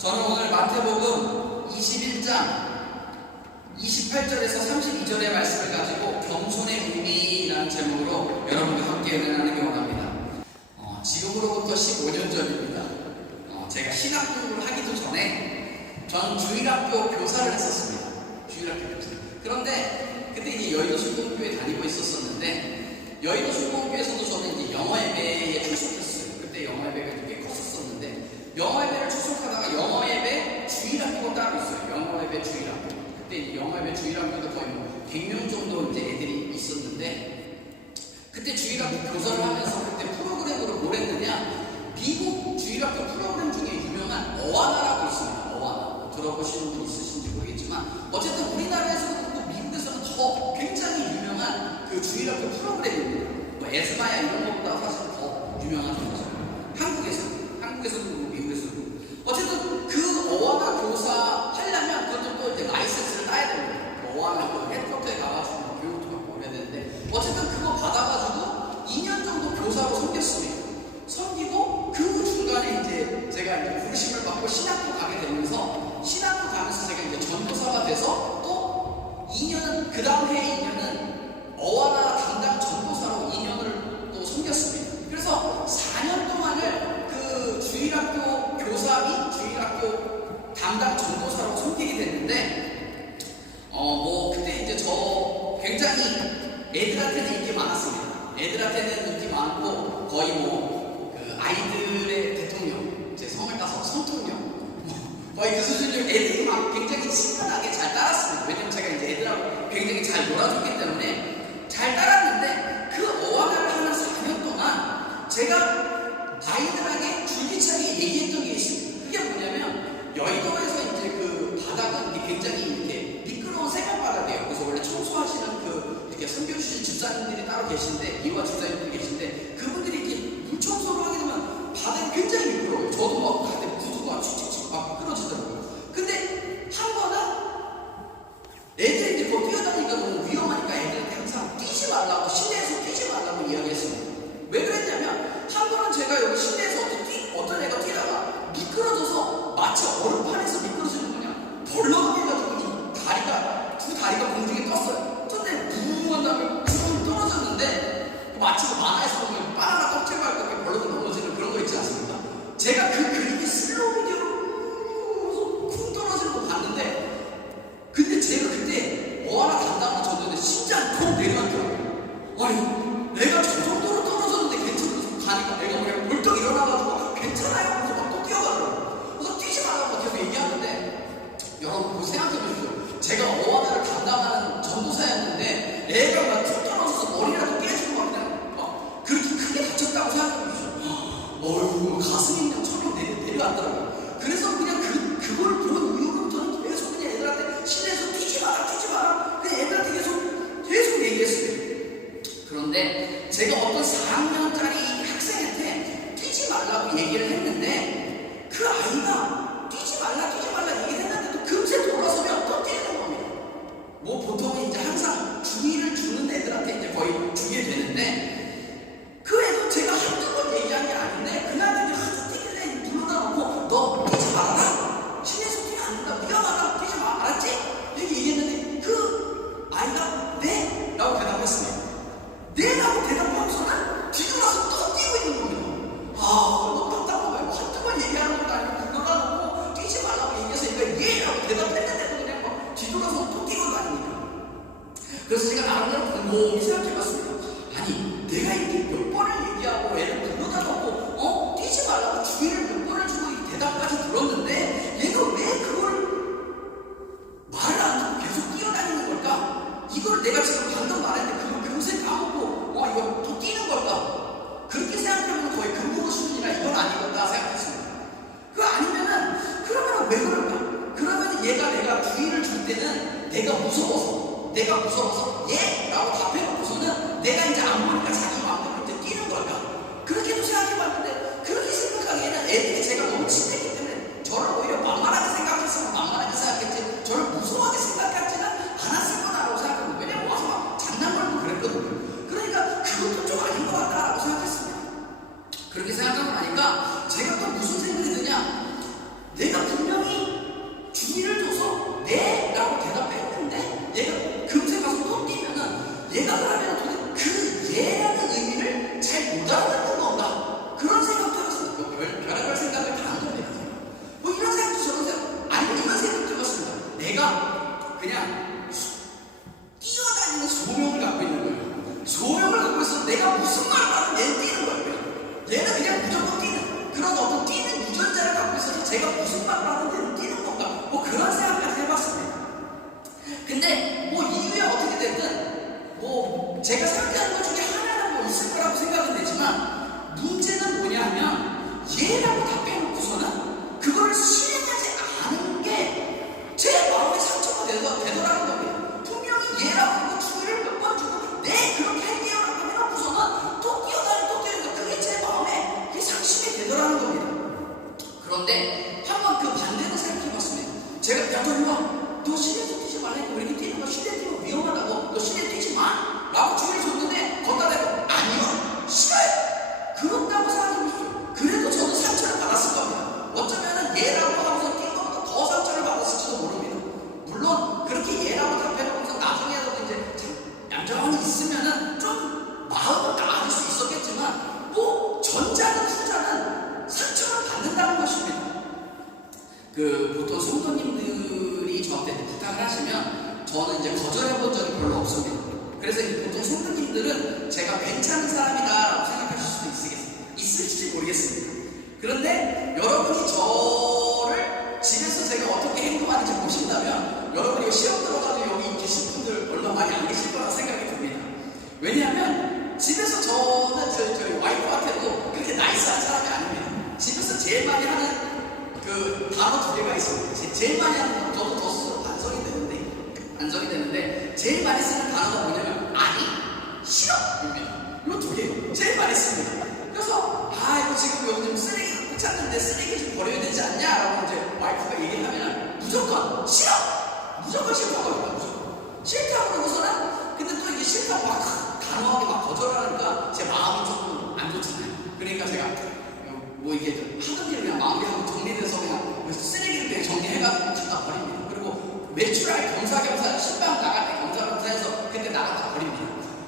저는 오늘 마태복음 21장 28절에서 32절의 말씀을 가지고 겸손의 의미라는 제목으로 여러분과 함께 은혜나누기 원합니다. 지금으로부터 15년 전입니다. 제가 신학교를 하기도 전에 저는 주일학교 교사를 했었습니다. 주일학교 교사. 그런데 그때 이제 여의도 순복음교회 다니고 있었는데 여의도 순복음교회에서도 저는 이제 영어 예배에 출석했어요. 그때 영어 예배가 꽤 컸었었는데 영어 예배를 출석하다가 영어 예배 주일학교가 따로 있어요. 영어 예배 주일학교. 그때 이제 영어 예배 주일학교도 거의 100명 정도 이제 애들이 있었는데 그때 주일학교 교사를 하면서 그때 프로그램으로 뭘 했느냐? 미국 주일학교 프로그램 중에 유명한 어와나라고 있습니다. 어와나. 들어보시는 분 있으신지 모르겠지만 어쨌든 우리나라에서도 그렇고 미국에서는 더 굉장히 유명한 그 주일학교 프로그램입니다. 뭐 에스마야 이런 것보다 사실 더 유명한 거죠. 한국에서도 그렇고 미국에서도 어쨌든 그 어와나 교사 하려면 그것도 또 이제 라이센스를 따야 됩니다. 어와나 그 헤드쿼터에 가가지고 교육도 받고 그래야 되는데 어쨌든 그거 받아가지고 2년 정도 교사로 섬겼습니다. 섬기고 그 중간에 이제 제가 이제 부르심을 받고 신학교 가게 되면서 신학교 가면서 제가 이제 전도사가 돼서 또 2년은 그 다음 해에 2년은 어와나 담당 전도사로 2년을 또 섬겼습니다. 그래서 4년 동안을 그 주일학교 교사 및 주일학교 담당 전도사로 섬기게 됐는데 그때 이제 저 굉장히 애들한테는 인기 많았습니다. 애들한테는 인기 많고 거의 그 아이들의 대통령, 제 성을 따서 성통령 거의 그 수준으로 애들이 막 굉장히 친근하게 잘 따랐습니다. 왜냐면 제가 이제 애들하고 굉장히 잘 놀아줬기 때문에 잘 따랐는데 그 어와나를 하는 4년 동안 제가 아이들에게 줄기차게 얘기했던 게 있습니다. 그게 뭐냐면 여의도에서 이제 그 바닥은 이게 굉장히 이렇게 미끄러운 세면바닥이에요. 그래서 원래 청소하시는 이렇게 섬겨주신 집사님들이 따로 계신데 이와 집사님들이 계신데 그분들이 이렇게 물 청소를 하게 되면 바닥이 굉장히 미끄러워요. 저도 막 가대 구두가 칙칙칙 막 미끄러지더라고요. 근데 한 번은 애들이 이제 거 뛰어다니니까 너무 위험하니까 애들한테 항상 뛰지 말라고 실내에서 뛰지 말라고 이야기했습니다. 왜 그랬냐면 한 번은 제가 여기 실내에서 어떤 애가 뛰다가 미끄러져서 마치 얼음판에서 미끄러지는 거냐 벌렁해가지고 두 다리가 공중에 떴어요. 떴는데 붕한 다음에 붕 떨어졌는데 마치 만화에서 보면 바나나 껍질 밟고 이렇게 벌렁 넘어지는 그런 거 있지 않습니까? 제가 그 그림이 슬로우 비디오로 쿵 떨어지는 거 봤는데 근데 제가 그때 어하나 담당한 전도인데 심장이 쿵 내려앉더라고요. 아니 내가 저 정도로 떨어졌는데 괜찮아서 가니까 내가 그냥 벌떡 일어나가지고 괜찮아요? 그래서 막 또 뛰어가더라고요. 그래서 뛰지 말라고 계속 얘기하는데 여러분 그거 생각해보십시오. 제가 어하나를 담당하는 전도사였는데 애가 막 툭 떨어져서 머리라도 깨지고 막 그냥 막 그렇게 크게 다쳤다고 생각해보십시오. 어휴 가슴이 그냥 철렁 내려앉더라고요. 그래서 그냥 그걸 본 이후로 저는 계속 그냥 애들한테 실내에서 뛰지 마라 그냥 애들한테 계속 얘기했어요. 그런데 제가 어떤 4학년짜리 학생한테 뛰지 말라고 얘기를 했는데 그 아이가 뛰지 말라 얘기를 했는데도 금세 돌아서면 또 뛰는 겁니다. 뭐 보통은 이제 항상 주의를 주는 애들한테 이제 거의 주게 되는데 그 애도 제가 한두 번 얘기한 게 아닌데 그날 이제 하도 뛰길래 불러다 놓고 너 뛰지 말아라. 실내에서 뛰면 안 된다. 위험하다. 뛰지 마. 알았지? 이렇게 얘기했는데 그 아이가 네? 라고 대답했습니다. 네? 라고 대답하고서는 뒤돌아서 또 뛰고 있는 겁니다. 너무 답답하고요. 한두 번 얘기하는 것도 아니고 불러다 놓고 뛰지 말라고 얘기해서 얘가 예! 라고 대답했는데도 그냥 막 뒤돌아서 또 뛰고 다니니까. 그래서 제가 나름대로 곰곰이 생각해봤습니다. 아니 내가 이렇게 몇 번을 얘기하고 애를 불러다 놓고 뛰지 말라고 주의를 몇 번을 주고 이 대답까지 들었는데 얘가 왜 그걸 말을 안 듣고 계속 뛰어다니는 걸까? 이걸 내가 지금 방금 말했는데 그걸 금세 까먹고 이거 또 뛰는 걸까? 그렇게 생각하면 거의 금붕어 수준이라 이건 아니겠다 생각했습니다. 그거 아니면은 그러면 왜 그럴까? 그러면 얘가 내가 주의를 줄 때는 내가 무서워서 예? 라고 답해놓고서는 내가 이제 안 보니까 자기 마음대로 이제 뛰는 걸까? 그렇게도 생각해봤는데 그렇게 생각하기에는 애들이 제가 너무 친했기 때문에 저를 오히려 만만하게 생각했으면 만만하게 생각했지 저를 무서워하게 생각하지는 않았을 거라고 생각합니다. 왜냐면 와서 막 장난 걸고 그랬거든요. 그러니까 그것도 좀 아닌 것 같다라고 생각했습니다. 그렇게 생각하고 나니까 제가 또 무슨 생각이 드냐 내가 분명 제가 무슨 말을 하는 대로 뛰는 건가? 뭐 그런 생각까지 해봤습니다. 근데 뭐 이후에 어떻게 됐든 뭐 제가 생각하는 것 중에 하나는 뭐 있을 거라고 생각은 되지만 문제는 뭐냐면 예라고 답해놓고서는 그거를 수행하지 않은 게 제 마음에 상처가 되더라는 겁니다. 분명히 예라고 하고 주의를 몇 번 주고 네 그렇게 할게요라고 해놓고서는 또 뛰어다니니까 그게 제 마음에 그게 상심이 되더라는 겁니다. 그런데 한번 그 반대로 생각해봤습니다. 제가 야 너 이리 와, 너 실내에서 뛰지 말라니까 왜 이렇게 뛰는 거야? 실내 뛰면 위험하다고. 너 실내 뛰지 마 라고 주의를 줬는데 걷다 대고 아니요 싫어요. 그런다고 생각해보십시오. 그래도 저는 상처를 받았을 겁니다. 어쩌면은 예라고 하고서 뛴 것보다 더 상처를 받았을지도 모릅니다. 물론 그렇게 예라고 답해놓고서 나중에라도 이제 얌전히 있으면은 좀 마음은 나아질 수 있었겠지만 뭐 전자는 후자는 상처를 받는다는 것입니다. 그 보통 성도님들이 저한테 부탁을 하시면 저는 이제 거절해본 적이 별로 없습니다. 그래서 보통 성도님들은 제가 괜찮은 사람이다라고 생각하실 수도 있을지 모르겠습니다. 그런데 여러분이 저를 집에서 제가 어떻게 행동하는지 보신다면 여러분이 시험 들어가지고 여기 계신 분들 얼마 많이 안 계실 거라 생각이 듭니다. 왜냐하면 집에서 저는 저희 와이프한테도 그렇게 나이스한 사람이 아닙니다. 집에서 제일 많이 하는 그 단어 두 개가 있습니다. 제일 많이 하는 건 저도 더 스스로 반성이 되는데 제일 많이 쓰는 단어가 뭐냐면 아니, 싫어입니다. 이 두 개 제일 많이 씁니다. 그래서 이거 지금 여기 좀 쓰레기 꼭 찾는데 쓰레기 좀 버려야 되지 않냐라고 이제 와이프가 얘기를 하면 무조건 싫어! 무조건 싫다고 합니다. 무조건 싫다고 그러고서는 근데 또 이게 싫다고 막 단호하게 막 거절하니까 제 마음이 조금 안 좋잖아요. 그러니까 제가 뭐 이게 하던 일을 그냥 마무리하고 정리돼서 그냥 쓰레기를 그냥 정리해가지고 갖다 버립니다. 그리고 매출할 겸사겸사 신방 나갈 때 겸사겸사해서 그때 나갔다 버립니다.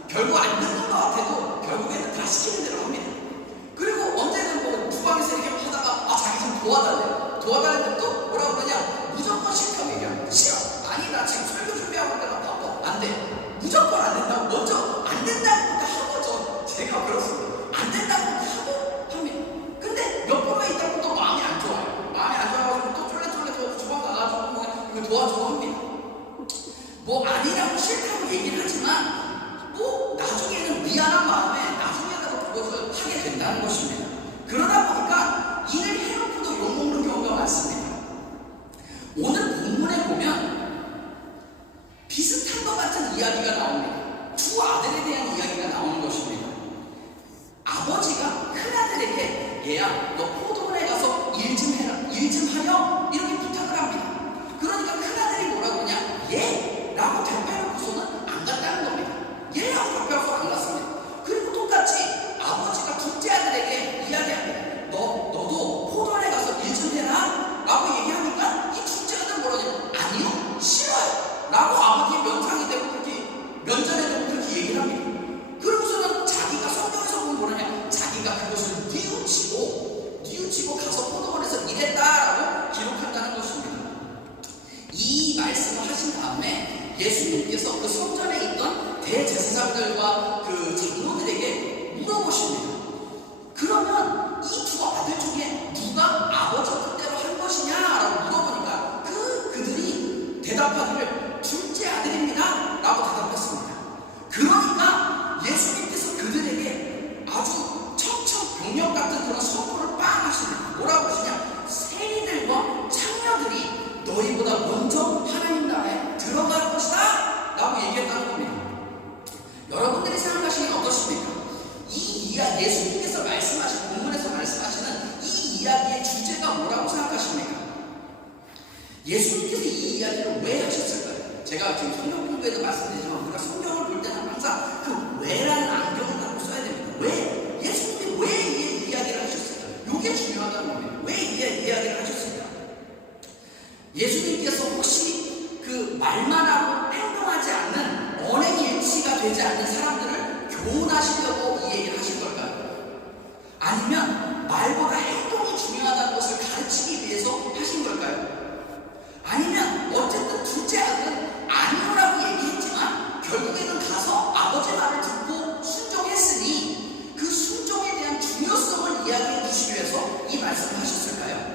결국 안 되는 것 같아도 결국에는 다 시키는 대로 합니다. 그리고 언제는 뭐 주방에서 이렇게 하다가 자기 좀 도와달라는데 또 뭐라고 그러냐 무조건 싫다고 얘기하고 싫어. 아니 나 지금 설교 준비하고 있다가 바빠. 안 돼. 무조건 안 된다고 먼저 안 된다고부터 하고 제가 그렇습니다. 안 된다고부터 하고 합니다. 근데 몇 번만 있다고 또 마음이 안 좋아요. 마음이 안 좋아가지고 또 쫄래쫄래 주방 가가지고 뭐 도와주고 합니다. 뭐 아니라고 싫다고 얘기를 하지만 뭐 나중에는 미안한 마음에 나중에라도 그것을 하게 된다는 것입니다. 그러다 보니까 일을 해놓고도 욕먹는 경우가 많습니다. 오늘 본문에 보면 비슷한 것 같은 이야기가 나옵니다. 두 아들에 대한 이야기가 나오는 것입니다. 아버지가 큰아들에게 얘야 너 포도원에 가서 일 좀 해라, 일 좀 하렴 이렇게 부탁을 합니다. 그러니까 큰아들이 뭐라고 하냐 예? 라고 대답해놓고서는 안 갔다는 겁니다. 예? 하고 답변하고 안 갔습니다. 그리고 똑같이 아버지가 둘째 아들에게 이야기합니다. 너도 포도원에 가서 일 좀 해라 라고 얘기하니까 이 둘째 아들은 뭐라냐 아니요 싫어요 라고 아버지의 면상이 되고 그렇게 면전에 되고 그렇게 얘기를 합니다. 그러고서는 자기가 성경에서 보면 뭐냐면 자기가 그것을 뉘우치고 가서 포도원에서 일했다라고 기록한다는 것입니다. 이 말씀을 하신 다음에 예수님께서 그 성전에 있던 대제사장들과 그 장로들에게 물어보십니다. 그러면 이 두 아들 중에 누가 아버지 뜻대로 한 것이냐라고 물어보니까 그들이 대답하기를 둘째 아들입니다 라고 대답했습니다. 그러니까 예수님께서 그들에게 아주 청천벽력 같은 그런 선포를 빵 하십니다. 뭐라고 하시냐 세리들과 창녀들이 너희보다 먼저 하나님 나라에 들어갈 것이다 라고 얘기했다는 겁니다. 여러분들이 생각하시기는 어떻습니까? 이 이야기 예수님께서 말씀하신 본문에서 말씀하시는 이 이야기의 주제가 뭐라고 생각하십니까? 예수님께서 이 이야기를 왜 하셨을까요? 제가 지금 성경 공부에도 말씀드리지만 우리가 성경을 볼 때는 항상 그 왜라는 안경을 갖고 써야 됩니다. 왜? 예수님이 왜 이 이야기를 하셨을까요? 이게 중요하다는 겁니다. 왜 이 이야기를 하셨을까요? 예수님께서 혹시 그 말만 하고 행동하지 않는 언행일치가 되지 않는 사람들을 교훈하시려고 이 얘기를 하신 걸까요? 아니면 말보다 행동이 중요하다는 것을 가르치기 위해서 하신 걸까요? 아니면 어쨌든 둘째 아들은 아니오라고 얘기했지만 결국에는 가서 아버지 말을 듣고 순종했으니 그 순종에 대한 중요성을 이야기해 주시기 위해서 이 말씀을 하셨을까요?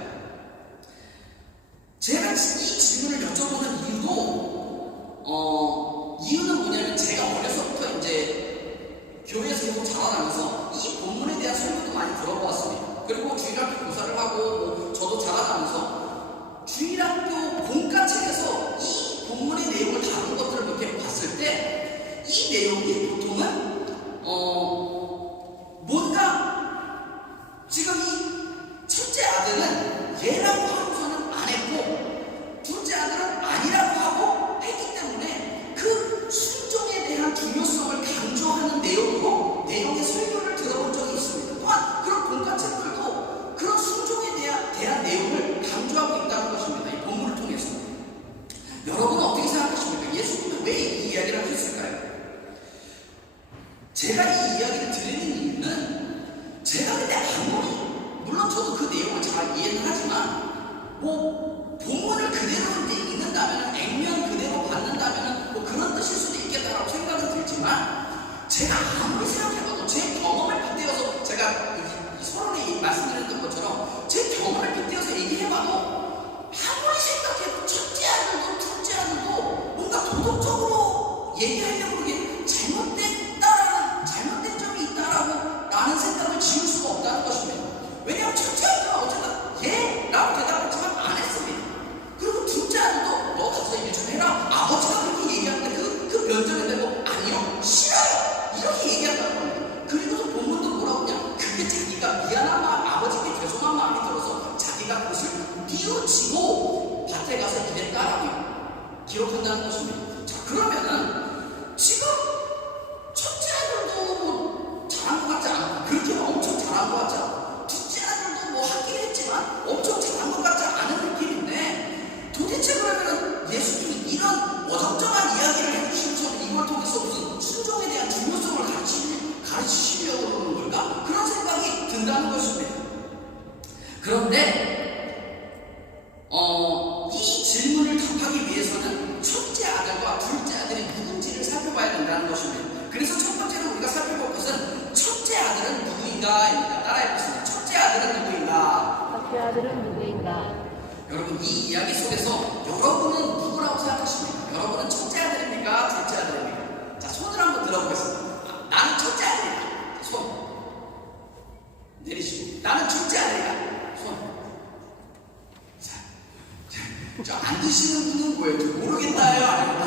예라고 하고서는 안 했고 둘째 아들은 아니라고 하고 했기 때문에 그 순종에 대한 중요성을 강조하는 내용으로 내용의 설교를 들어본 적이 있습니다. 또한 그런 공과책들도 그런 순종에 대한 내용을 강조하고 있다는 것입니다. 이 본문을 통해서. 여러분은 어떻게 생각하십니까? 예수님은 왜 이 이야기를 하셨을까요? 제가 이 이야기를 드리는 이유는 제가 근데 아무리 물론 저도 그 내용을 잘 이해는 하지만 본문을 그대로 읽는다면 액면 그대로 받는다면 그런 뜻일 수도 있겠다라고 생각은 들지만 제가 아무리 생각해봐도 제 경험을 빗대어서 제가 이 서론에 말씀드렸던 것처럼 제 경험을 빗대어서 얘기해봐도 아무리 생각해도 첫째 아들도 둘째 아들도 뭔가 도덕적으로 얘기하려고 그러기에 잘못된 점이 있다라고 라는 생각을 지울 수가 없다는 것입니다. 왜냐하면 첫째 아들은 어쨌든 예? 라고 대답했지만 안 했습니다. 그리고 둘째 아들도 너 가서 일 좀 해라. 아버지가 그렇게 얘기하는데 그 면전에 대고 아니요 싫어요 이렇게 얘기한다는 겁니다. 그리고서 본문도 뭐라고 하냐, 그게 자기가 미안한 마음, 아버지께 죄송한 마음이 들어서 자기가 그것을 뉘우치고 밭에 가서 일했다라고 기록한다는 것입니다. 자, 그러면은 지금 첫째 아들도 뭐 잘한 것 같지 않고 그렇게 엄청 잘한 것 같지 않고 둘째 아들도 뭐 하긴 했지만 엄청 잘한 것 같지 않은 느낌인데 도대체 그러면은 예수님이 이런 어정쩡한 이야기를 해주시면서 이걸 통해서 무슨 순종에 대한 중요성을 가르치시려고 그러는 걸까? 그런 생각이 든다는 것입니다. 그런데 이 질문을 답하기 위해서는 첫째 아들과 둘째 아들이 누군지를 살펴봐야 된다는 것입니다. 그래서 첫 번째로 우리가 살펴볼 것은 첫째 아들은 누구인가입니다. 따라해보겠습니다. 첫째 아들은 누구인가? 첫째 아들은 누구인가? 여러분, 이 이야기 속에서 여러분은 누구라고 생각하십니까? 여러분은 첫째 아들입니까? 둘째 아들입니까? 자, 손을 한번 들어보겠습니다. 나는 첫째 아들이다. 손 내리시고. 나는 둘째 아들이다. 손. 자, 안 드시는 분은 뭐예요? 모르겠다요? 아니면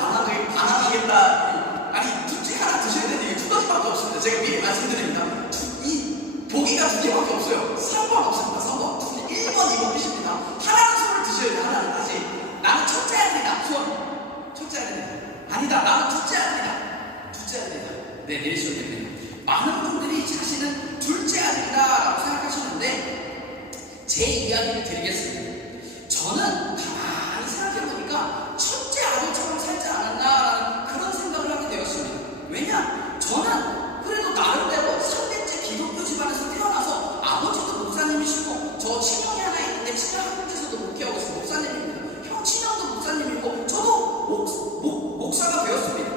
반항하겠다? 아니, 둘 중에 하나 드셔야 되는데 이게 두 가지밖에 없습니다. 제가 미리 말씀드립니다. 이 보기가 두 개밖에 없어요. 3번 없습니다. 3번. 1번, 2번 끝입니다. 하나는 손을 드셔야 돼요. 하나는 다시. 나는 첫째 아들이다. 손. 첫째 아들이다. 아니다. 나는 둘째 아들이다. 둘째 아들이다. 네, 내리셔도 됩니다. 많은 분들이 자신은 둘째 아들이다라고 생각하시는데 제 이야기를 드리겠습니다. 저는 가만히 생각해보니까 첫째 아들처럼 살지 않았나라는 그런 생각을 하게 되었습니다. 왜냐? 저는 그래도 나름대로 3대째 기독교 집안에서 태어나서 아버지도 목사님이시고 저 친형이 하나 있는데 친형 한국에서도 목회하고 있어서 목사님입니다. 형 친형도 목사님이고 저도 목사가 되었습니다.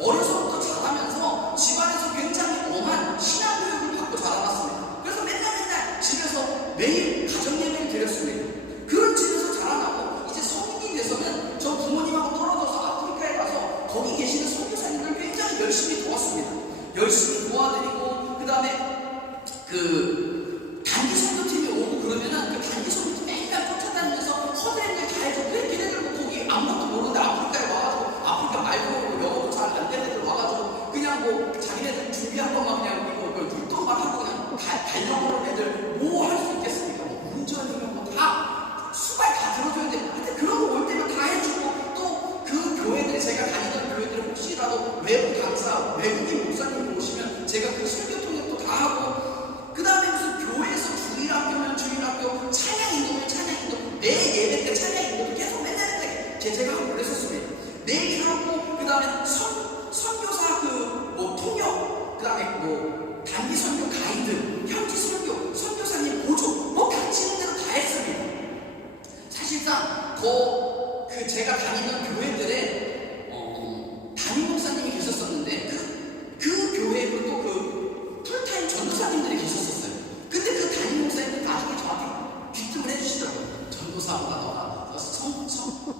어려서부터 자라면서 집안에서 굉장히 엄한 신앙교육을 받고 자라났습니다. 그래서 맨날 집에서 매일 가정예배를 드렸습니다. 그런 집에서 자라나고 이제 성인이 돼서는 저 부모님하고 떨어져서 아프리카에 가서 거기 계시는 선교사님들 굉장히 열심히 도왔습니다. 열심히 도와드리고 그 다음에 그 단기 선교팀이 오고 그러면은 그 단기 선교팀 맨날 쫓아다니면서 허드렛일 다 해서 왜 걔네들 뭐 거기 아무것도 모르는데 아프리카에 와가지고 아프리카 말도 모르고 영어도 잘 안 되는 애들 와가지고 그냥 뭐 자기네들 준비한 것만 그냥 이거 율동만 하고 그냥 달려오는 애들 뭐 할 수 있겠습니까? 뭐 운전이면 뭐 다 수발 다 들어줘야 돼. 근데 그런 거 올 때면 다 해주고 또 그 교회들 제가 다니던 교회들 혹시라도 외부 강사 외국인 목사님 오시면 제가 그 설교 통역도 다 하고 그 다음에 무슨 교회에서 주일학교면 주일학교 찬양 인도면 찬양 인도 내 예배 때 찬양 인도도 계속 맨날 제가 하고 그랬었습니다. 매일 하고 그 다음에 선교사 뭐 통역 그 다음에 뭐 단기 선교 가이드 현지 선교사님 보조 뭐 가르치는 대로 다 했습니다. 사실상 제가 다니던 교회들에 담임 목사님이 계셨었는데 그 교회에도 또 그 풀타임 전도사님들이 계셨었어요. 근데 그 담임 목사님이 나중에 저한테 귀뜸을 해주시더라고요. 전도사보다 너가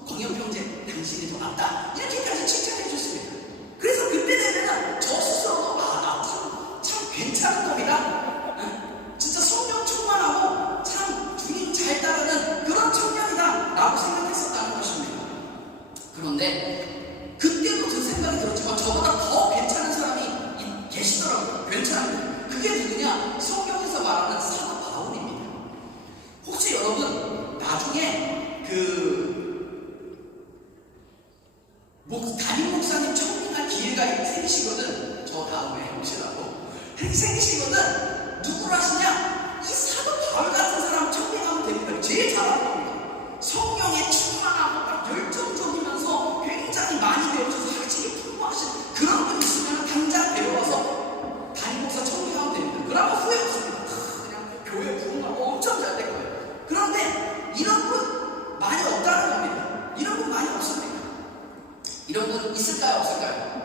광역병제 당신이 더 낫다 이렇게까지 칭찬해 주셨습니다. 그래서 그때 되면은 저 스스로도 나 참 괜찮은 놈이다. 진짜 성령 충만하고 참 주님 잘 따르는 그런 청년이다 라고 생각했었다는 것입니다. 그런데 그때도 그 생각이 들었지만 저보다 더 괜찮은 사람이 계시더라고요. 괜찮은 그게 누구냐? 성경에서 말하는 사도 바울입니다. 혹시 여러분 이런 분 있을까요? 없을까요?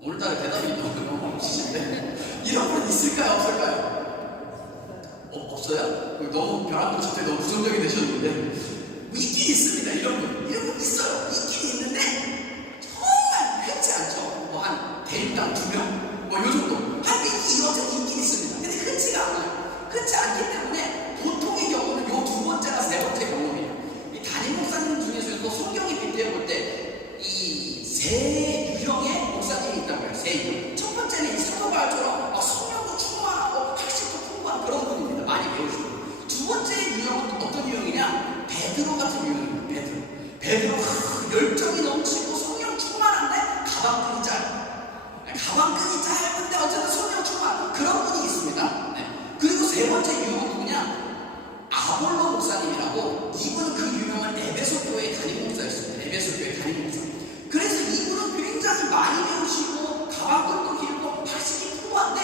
오늘따라 대답이 너무 없으신데 이런 분 있을까요? 없을까요? 없어요? 너무 벼랑도 저때 너무 부정적이 되셨는데 있긴 있습니다. 이런 분 있어요. 있긴 있는데 정말 흔치 않죠. 뭐 한 대인당 2명? 뭐 요 정도 한 이것은 있긴 있습니다. 근데 흔치가 않아요. 흔치 않기 때문에 보통의 경우는 요 두 번째나 세 번째 경험이에요. 이 담임 목사님 중에서도 성경에 빗대어 볼 때 이 세 유형의 목사님이 있단 말이에요. 세 유형. 첫 번째는 이 사도 바울처럼 막 성령도 충만하고 학식도 풍부한 그런 분입니다. 많이 배우시고. 두 번째 유형은 어떤 유형이냐? 베드로 같은 유형입니다. 베드로 열정이 넘치고 성령 충만한데 가방끈이 짧아요. 가방끈이 짧은데 어쨌든 성령 충만 그런 분이 있습니다. 네. 그리고 세 번째 유형은 누구냐? 아볼로 목사님이라고. 이분은 그 유명한 에베소 교회 담임 목사였습니다. 에베소 교회 담임 목사. 그래서 이분은 굉장히 많이 배우시고 가방끈도 길고 학식이 풍부한데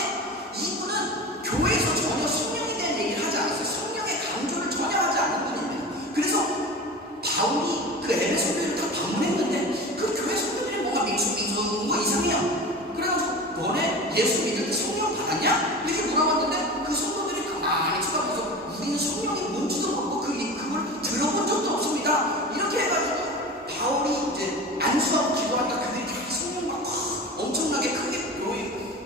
이분은 교회에서 전혀 성령에 대한 얘기를 하지 않았어요. 성령의 강조를 전혀 하지 않은 분입니다. 그래서 바울이 그 에베소 교회를 다 방문했는데 그 교회 성도들이 뭔가 밍숭밍숭 뭐 이상해요. 그래가지고 너네 예수 믿을 때 성령 받았냐? 이렇게 물어봤는데 그 성도들이 가만히 쳐다보면서 우리는 성령이 뭔지도 모르고 그걸 들어본 적도 없습니다. 이렇게 해가지고 바울이 이제 안수하고 기도하니까 그들이 다 성령 막 엄청나게 크게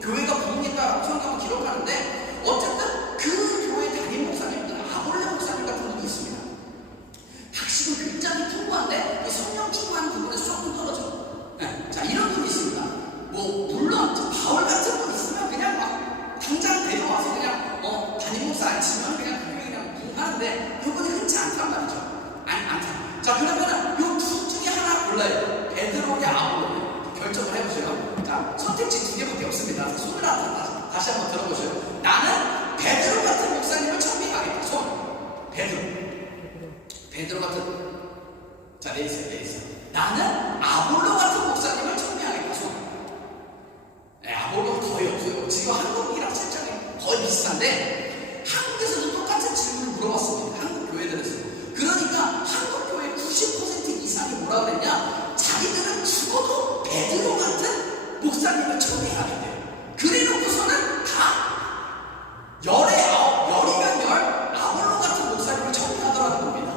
교회가 부흥했다라고 성경을 기록하는데 어쨌든 그 교회 담임 목사님들 아볼레 목사님 같은 분이 있습니다. 학식은 굉장히 풍부한데 이 성령 충만 부분에 조금 떨어져. 네. 자 이런 분이 있습니다. 뭐 물론 바울 같은 분 있으면 그냥 막 당장 데려와서 그냥 담임 목사 안 치면 그냥 그 교회 그냥 부흥하는데 이분이 흔치 않단 말이죠. 않다. 자 그러면은 요 둘 중에 하나 골라요. 베드로냐 아볼로냐 결정을 해보세요. 자 선택지 2개밖에 없습니다. 손을 다시 한번 들어보세요. 나는 베드로 같은 목사님을 청빙하겠다. 손. 베드로 같은. 자 내리세요. 나는 아볼로 같은 목사님을 청빙하겠다. 손. 네, 아볼로는 거의 없어요. 지금 한국이랑 실정이 거의 비슷한데 한국에서도 똑같은 질문을 물어봤습니다. 한국 교회들에서. 그러니까 한국 교회 90% 이상이 뭐라 그랬냐? 자기들은 죽어도 베드로 같은 목사님을 청빙하겠대요. 그래놓고서는 다 열이면 아볼로 같은 목사님을 청빙하더라는 겁니다.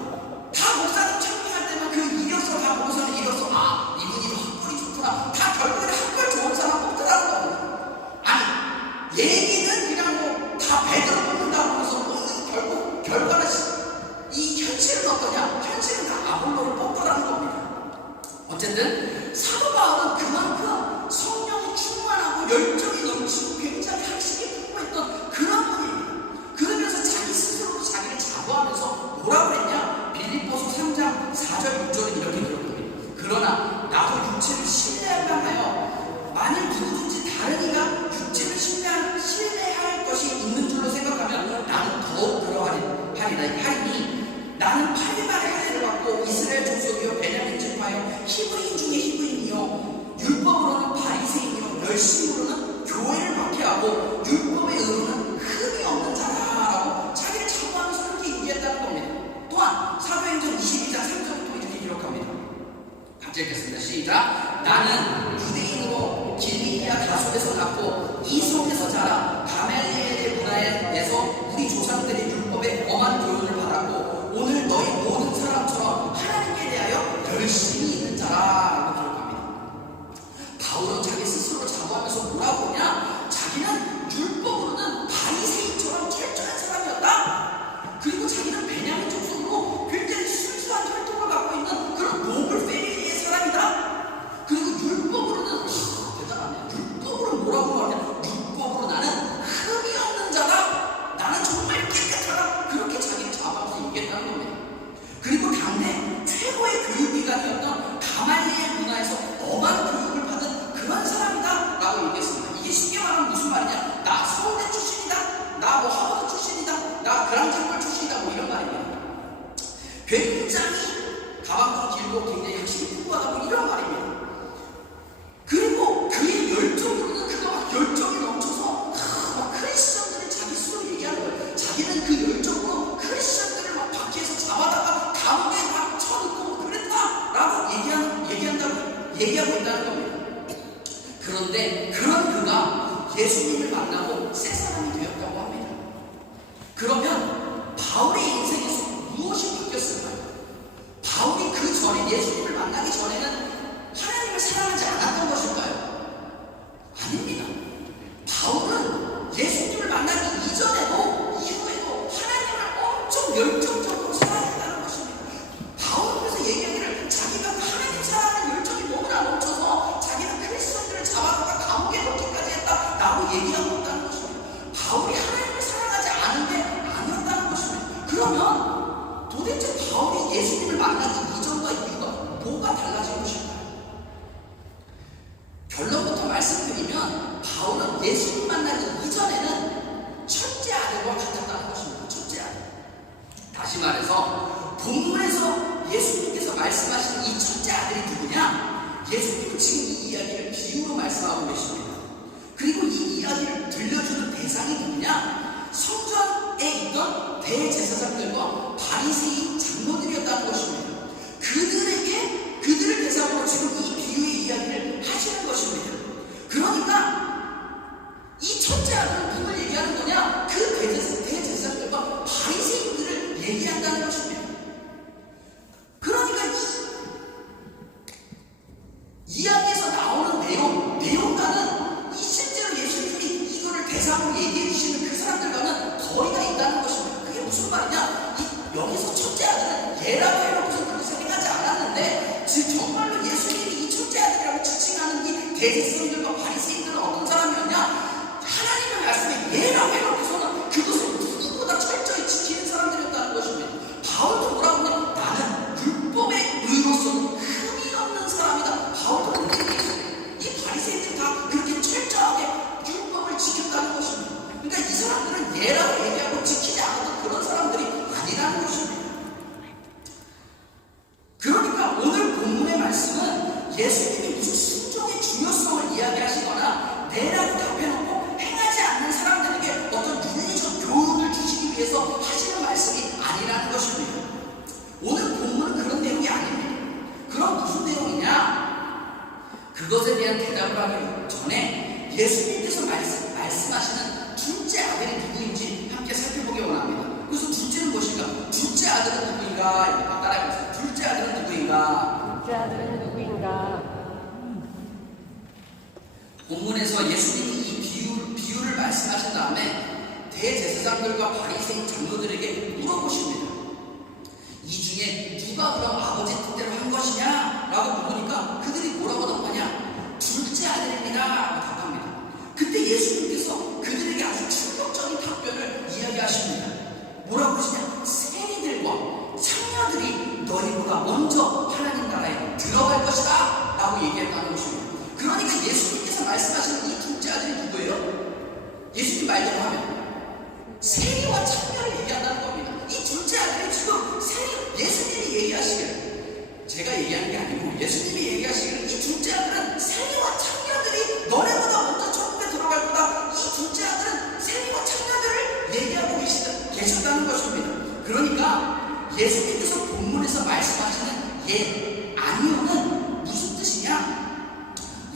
다 목사님 청빙할 때만 그 이력서 다 보고서는 이력서 이분이 학벌이 좋구나. 다 결국에 학벌 좋은 사람 뽑더라는 겁니다. 아니 얘기는 그냥 뭐 다 베드로 뽑는다고 해서 뽑는 결국 결과는 이 현실은 어떠냐? 현실은 다 아볼로를 뽑더라는 겁니다. 어쨌든 사도 바울은 그만큼 성령이 충만하고 열정이 넘치고 굉장히 학식이 풍부했던 그런 분입니다. 그러면서 자기 스스로도 자기를 자부하면서 뭐라고 그랬냐? 빌립보서 3장 4절 6절은 이렇게 기록합니다. 그러나 나도 육체를 신뢰할까 하여 만일 누구든지 다른 이가 육체를 신뢰할 것이 있는 줄로 생각하면 나는 더욱 그러하리니 나는 8일만에 할례를 받고 이스라엘 족속이요 베냐민 지파요 히브리인 중에 히브리인이요 율법으로는 바리새인이요 열심으로는 교회를 박해하고 율법의 의로는 흠이 없는 자라라고 자기를 자부하면서 그렇게 얘기했다는 겁니다. 또한 사도행전 22장 3절을 또 이렇게 기록합니다. 같이 읽겠습니다. 시작. 나는 유대인으로 길리기아 다솔에서 낳고 이송에서 자라 가멜리엘의 문화에서 우리 조상들의 율법에 엄한 교훈을 받았고 오늘 너희 모든 사람처럼 하나님께 대하여 열심히 있는 자라고 기록합니다. 바울은 자기 스스로 자부하면서 뭐라고 하냐? 자기는 율법으로는 바리새인처럼 철저한 사람이었다. 그리고 자기는 베냐민 족속으로 굉장히 순수한 혈통을 갖고 있는 그런 노블 패밀리의 사람이다. 그리고 율법으로는 대단하네. 율법으로 뭐라고 말하냐? 율법으로 나는 흠이 없는 자다. 나는 정말 깨끗하다. 그렇게 자기를 자부하면서 얘기했다는 겁니다. 그리고 당대 최고의 교육기관이었던 가말리엘 문화에서 엄한 교육을 받은 그런 사람이다 라고 얘기했습니다. 이게 쉽게 말하면 무슨 말이냐? 나 서울대 출신이다. 나 뭐 하버드 출신이다. 나 그랑징벌 출신이다. 뭐 이런 말입니다. 굉장히 가방도 길고 굉장히 학식이 풍부하다. 뭐 이런 말입니다. 그리고 그의 열정으로는 그가 막 열정이 넘쳐서 막 크리스천들이 자기 스스로 얘기하는 거예요. 자기는 그 열정으로 크리스천들을 막 밖에서 잡아다가 감옥에 막 쳐놓고 그랬다라고 얘기한다고 그런데 그런 그가 예수님을 만나고 새 사람이 되었다고 합니다. 그러면 바울의 인생에서 무엇이 바뀌었을까요? 바울이 그 전에 예수님을 만나기 전에는 하나님을 사랑하지 않았던 것일까요? 아닙니다. 바울은 예수님을 만나기 이전에도 이후에도 하나님을 엄청 열정적으로 사랑했다는 것입니다. 바울은 그래서 얘기하기를 자기가 하나님 사랑하는 열정이 너무나 넘쳐서 자기는 크리스천들을 잡아다가 감옥에 넣기까지 했다라고 얘기하고 있다는 것입니다. 바울이 하나님을 사랑하지 않은 게 아니었다는 것입니다. 그러면 도대체 바울이 예수님을 만나기 이전과 이후가 뭐가 달라진 것일까요? 결론부터 말씀드리면 바울은 예수님 만나기 이전에는 첫째 아들과 같았다는 것입니다. 첫째 아들. 다시 말해서 본문에서 예수님께서 말씀하시는 이 첫째 아들이 누구냐? 예수님은 지금 이 이야기를 비유로 말씀하고 계십니다. 그리고 이 이야기를 들려주는 대상이 누구냐? 성전에 있던 대제사장들과 바리새인 장로들이었다는 것입니다. 그들을 대상으로 지금 이 비유의 이야기를 하시는 것입니다. 그러니까 이 첫째 아들은 누굴 얘기하는 거냐? 그 대제사장들과 바리새인들을 얘기한다는 것입니다. 그러니까 이 이야기에서 나오는 내용과는 이 실제로 예수님이 이거를 대상으로 얘기해 주시는 그 사람들과는 거리가 있다는 것입니다. 그게 무슨 말이냐? 여기서 첫째 아들은 얘라고 해놓고서 그렇게 생각하지 않았는데 지금 정말로 예수님이 이 첫째 아들이라고 지칭하는 이 대제사장들과 바리새인들은 어떤 사람이었냐? 하나님의 말씀에 얘라고 해놓고서는 그것을 누구보다 철저히 지키는 사람들이었다는 것입니다. 바울도 뭐라고 하냐? 나는 율법의 의로서는 흠이 없는 사람이다. 바울도 그렇게 얘기했어요. 이 바리새인들이 다 그렇게 철저하게 율법을 지켰다는 것입니다. 그러니까 이 사람들은 얘라고 얘기하고 지키지 않았던 그런 사람들이 아니라는 것입니다. 그러니까 오늘 본문의 말씀은 예수님이 무슨 순종의 중요성을 이야기하시거나 내라고 답해놓고 행하지 않는 사람들에게 어떤 윤리적 교훈을 주시기 위해서 하시는 말씀이 아니라는 것입니다. 오늘 본문은 그런 내용이 아닙니다. 그럼 무슨 내용이냐? 그것에 대한 대답을 하기 전에 예수님께서 말씀하시는 둘째 아들이 누구인지 함께 살펴보기 원합니다. 그래서 둘째는 무엇인가? 둘째 아들은 누구인가? 이렇게 따라해보세요. 둘째 아들은 누구인가? 둘째 아들은 누구인가? 본문에서 예수님이 이 비유를 말씀하신 다음에 대제사장들과 바리새인 장로들에게 물어보십니다. 이 중에 누가 그럼 아버지 뜻대로 한 것이냐? 라고 물으니까 그들이 뭐라고 답하냐? 둘째 아들입니다. 라고 답합니다. 그때 예수님께서 그들에게 아주 충격적인 답변을 이야기하십니다. 뭐라고 그러시냐? 세리들과 창녀들이 너희보다 먼저 하나님 나라에 들어갈 것이다 라고 얘기했다는 것입니다. 그러니까 예수님께서 말씀하시는 이 둘째 아들이 누구예요? 예수님 말대로 하면 세리와 창녀를 얘기한다는 겁니다. 이 둘째 아들이 지금 예수님이 얘기하시기를, 제가 얘기하는 게 아니고 예수님이 얘기하시기를 이 둘째 아들은 세리와 창녀들이 너네보다 먼저 천국에 들어갈 거다. 이 둘째 아들은 세리와 창녀들을 얘기하고 계셨다는 것입니다. 그러니까 예수님께서 본문에서 말씀하시는 아니오는 무슨 뜻이냐?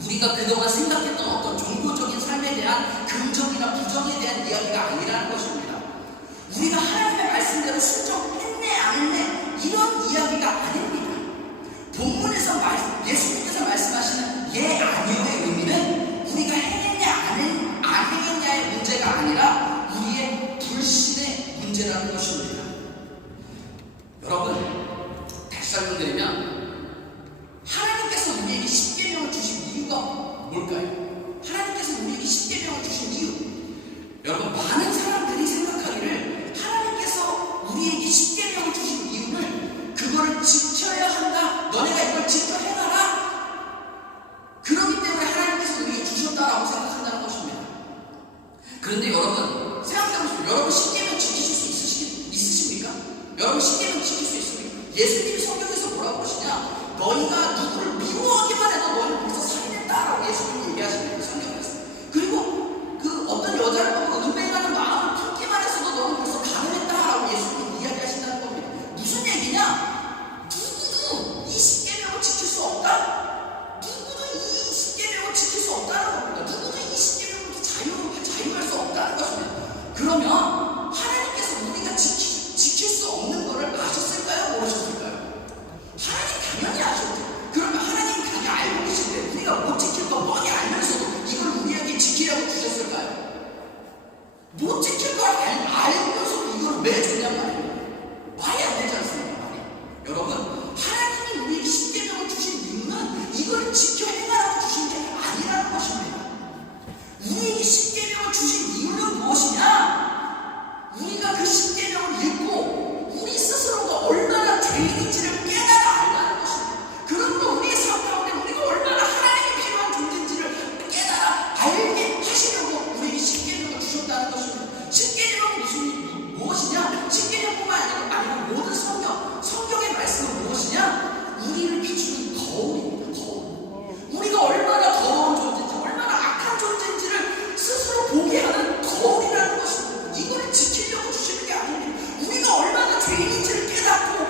우리가 그동안 생각했던 어떤 종교적인 삶에 대한 긍정이나 부정에 대한 이야기가 아니라는 것입니다. 우리가 하나님의 말씀대로 순종했네 안 했네 이런 이야기가 아닙니다. 본문에서 예수님께서 말씀하시는 아니오의 의미는 우리가 행했냐 안 행했냐의 문제가 아니라 우리의 불신의 문제라는 것입니다. 여러분, 다시 설명드리면 하나님께서 우리에게 십계명을 주신 이유가 뭘까요? 하나님께서 우리에게 십계명을 주신 이유, 여러분, 많은 사람들이 생각하기를 하나님께서 우리에게 십계명을 주신 이유는 그거를 지켜야 한다, 너네가 이걸 지켜 행하라, 그렇기 때문에 하나님께서 우리에게 주셨다라고 생각한다는 것입니다. 그런데 여러분, 생각해보세요. 여러분 십계명 지키실 수 있으십니까? 여러분 십계명 지킬 수 있습니까? 예수님이 성경에서 뭐라고 그러시냐? 너희가 누구를 미워하기만 해도 너희는 벌써 살인했다라고 예수님이 얘기하시는 성경에서. 그리고 그 어떤 여자를 보고 음행하는 마음을 품기만 했어도 너는 벌써 가늠했다라고 예수님이 이야기하신다는 겁니다. 무슨 얘기냐? 누구도 이 십계명을 지킬 수 없다? 누구도 이 십계명을 지킬 수 없다는 겁니다. 죄인인지를 깨달아 알라는 것입니다. 그러므로 우리의 삶 가운데 우리가 얼마나 하나님이 필요한 존재인지를 깨달아 알게 하시려고 우리에게 십계명을 주셨다는 것입니다. 십계명은 무엇이냐? 십계명뿐만 아니고 모든 성경의 말씀은 무엇이냐? 우리를 비추는 거울입니다. 거울. 우리가 얼마나 더러운 존재인지, 얼마나 악한 존재인지를 스스로 보게 하는 거울이라는 것입니다. 이거를 지키려고 주시는 게 아닙니다. 우리가 얼마나 죄인인지를 깨닫고,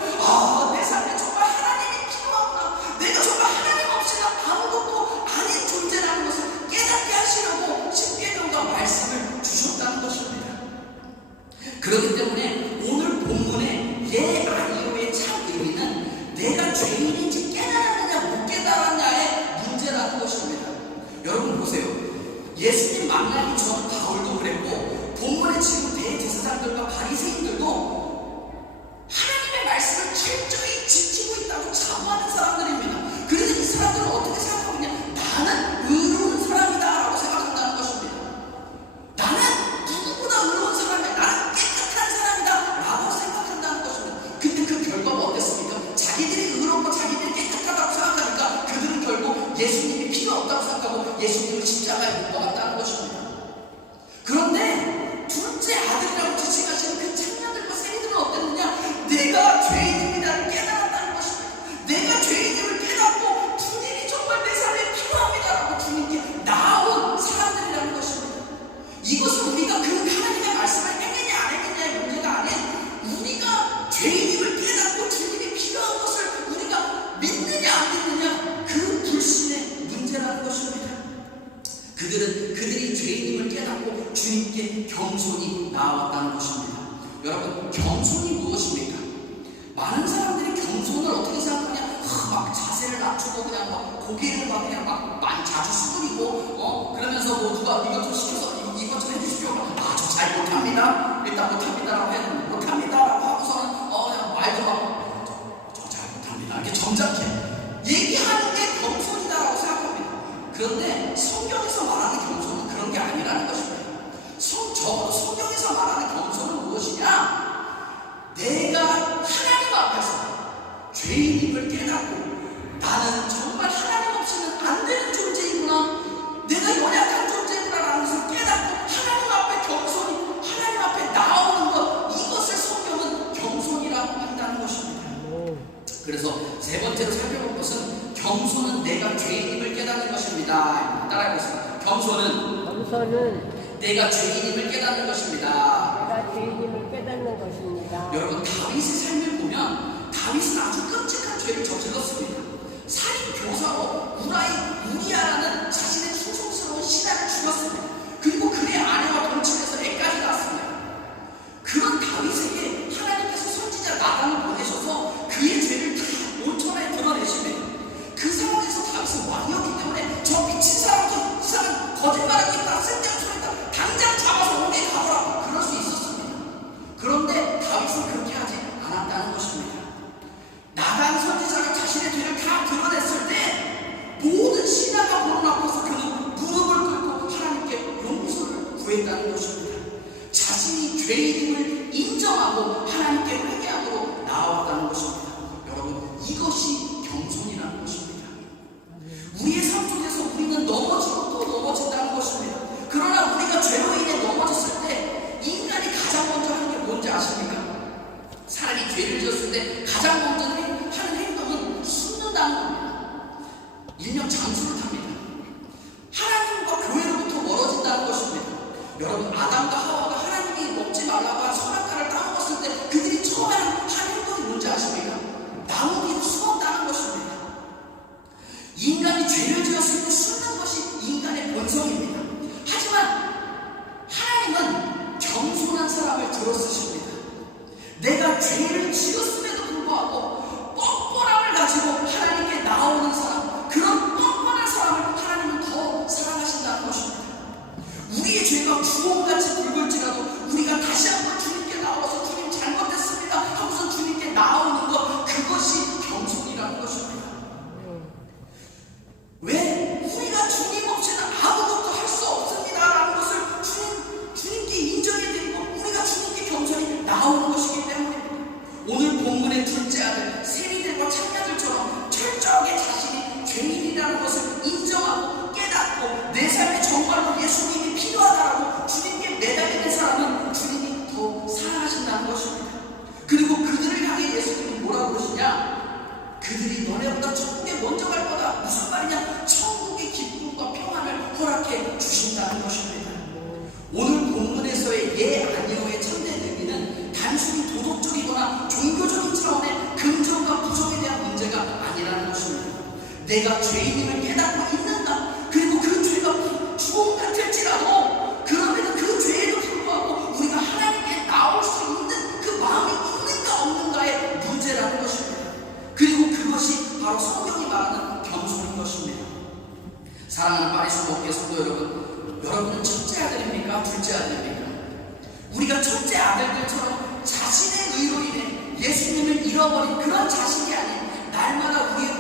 내 삶에 정말 하나님이 필요하구나, 내가 정말 하나님 없이는 아무것도 아닌 존재라는 것을 깨닫게 하시려고 십계명과 말씀을 주셨다는 것입니다. 그렇기 때문에 오늘 본문의 예 아니요의 참 의미는 내가 죄인인지 깨달았느냐 못 깨달았냐의 문제라는 것입니다. 여러분 보세요. 예수님 만나기 전 바울도 그랬고 본문에 지금 대제사장들과 바리새인들도 하나님의 말씀을 철저히 지키고 있다고 자부하는 사람들입니다. 그래서 이 사람들은 어떻게 생각하느냐? 나는 의로운 사람이다 라고 생각한다는 것입니다. 나는 누구보다 의로운 사람이야, 나는 깨끗한 사람이다 라고 생각한다는 것입니다. 근데 그 결과가 어땠습니까? 자기들이 의롭고 자기들이 깨끗하다고 생각하니까 그들은 결국 예수님이 필요 없다고 생각하고 예수님을 십자가에 못 박았다는 것입니다. 그런데 둘째 아들이라고 지칭하시는 그 청년들과 세리들은 어땠느냐? 내가 죄인입니다를 깨달았다는 것입니다. 내가 죄인임을 깨닫고 주님이 정말 내 삶에 필요합니다라고 주님께 나온 사람들이라는 것입니다. 이것은 우리가 그 하나님의 말씀을 행했냐 안 행했냐의 문제가 아닌 우리가 죄인임을 깨닫고 주님이 필요한 것을 우리가 믿느냐 안 믿느냐 그 불신의 문제라는 것입니다. 그들이 죄인임을 깨닫고 주님께 겸손히 나아왔다는 것입니다. 여러분, 겸손이 무엇입니까? 많은 사람들이 겸손을 어떻게 생각하냐? 막 자세를 낮추고 그냥 막 고개를 막 그냥 막 자주 수그리고 그러면서 뭐 누가 이것 좀 시켜서 이것 좀 해주십시오. 저 잘 못합니다. 일단 못합니다라고 해야 되는데 못합니다라고 하고서는 그냥 말도 막 저 잘 못합니다. 이렇게 점잖게 얘기하는 게 겸손이다라고 생각합니다. 그런데 성경에서 말하는 겸손은 그런 게 아니라는 것입니다. 적어도 성경에서 말하는 겸손은 무엇이냐? 내가 하나님 앞에서 죄인임을 깨닫고 나는 정말 하나님 없이는 안 되는 존재이구나, 내가 연약한 존재구나라는 것을 깨닫고 하나님 앞에 겸손히 하나님 앞에 나오는 것, 이것을 성경은 겸손이라고 한다는 것입니다. 그래서 세 번째로 살펴볼 것은 겸손은 내가 죄인임을 깨닫는 것입니다. 따라해보세요. 겸손은 내가 죄인임을 깨닫는 것입니다. 내가 죄인임을 깨닫는 것입니다. 여러분, 다윗의 삶을 보면 다윗은 아주 끔찍한 죄를 저질렀습니다. 살인 교사로 우리아라는 자신의 충성스러운 신하를 죽였습니다. 그리고 그의 아내와 동침해서 애까지 낳았습니다. 그런 다윗에게 하나님께서 선지자 나단을 보내셔서 그의 죄를 다 온천에 드러내십니다. 그 상황에서 다윗은 왕이었기 때문에 저 미친 사람, 이 사람 거짓말하고 있다, 쓸데없는 소리 있다, 당장 잡아서 옥에 가보라, 그럴 수 있었습니다. 그런데 다윗은 그렇게 하지 않았다는 것입니다. 나단 선지자가 자신의 죄를 다 드러냈을 때 모든 신하가 보는 앞에서 그는 무릎을 꿇고 하나님께 용서를 구했다는 것입니다. 자신이 죄인임을 인정하고 하나님께 회개함으로 나아왔다는 것입니다. 여러분, 이것이 겸손이라는 것입니다. 우리의 삶 속에서 우리는 넘어지고 또 넘어진다는 것입니다. 그러나 우리가 죄로 인해 넘어졌을 때 인간이 가장 먼저 하는 게 뭔지 아십니까? 사람이 죄를 지었을 때 가장 먼저 하는 행동은 숨는다는 겁니다. 일명 장수를 탑니다. 하나님과 교회로부터 멀어진다는 것입니다. 여러분, 아담과 하와가 하나님이 먹지 말라고 한 선악과를 따먹었을 때 그들이 처음 한 행동이 뭔지 아십니까? 나무 뒤로 숨었다는 것입니다. 인간이 죄를 지었을 때 숨는 것이 인간의 본성입니다. 하지만 하나님은 겸손한 사람을 들어쓰십니다. 내가 죄를 지었음에도 불구하고 뻔뻔함을 가지고 하나님께 나오는 사람, 그런 뻔뻔한 사람을 하나님은 더 사랑하신다는 것입니다. 우리의 죄가 주홍같이 붉을지 본문의 둘째 아들 세리들과 창녀들처럼 철저하게 자신이 죄인이라는 것을 인정하고 깨닫고 내 삶에 정말로 예수님이 필요하다라고 주님께 매달리는 사람은 주님이 더 사랑하신다는 것입니다. 그리고 그들을 향해 예수님은 뭐라고 그러시냐? 그들이 너네보다 천국에 먼저 갈 거다. 무슨 말이냐? 천국의 기쁨과 평안을 허락해 주신다는 것입니다. 오늘 본문에서의 예 아니오의 천대 의미는 단순히 도덕적이거나 종교적인 차원의 긍정과 부정에 대한 문제가 아니라는 것입니다. 내가 죄인임을 깨닫고 있는가? 그리고 그 죄가 주옥 같을지라도 그럼에도 그 죄에도 불구하고 우리가 하나님께 나올 수 있는 그 마음이 있는가 없는가의 문제라는 것입니다. 그리고 그것이 바로 성경이 말하는 겸손인 것입니다. 사랑하는 파리스 목회 성도 여러분, 여러분은 첫째 아들입니까? 둘째 아들입니까? 우리가 첫째 아들들처럼 자신의 의로 인해 예수님을 잃어버린 그런 자식이 아닌 날마다 우리의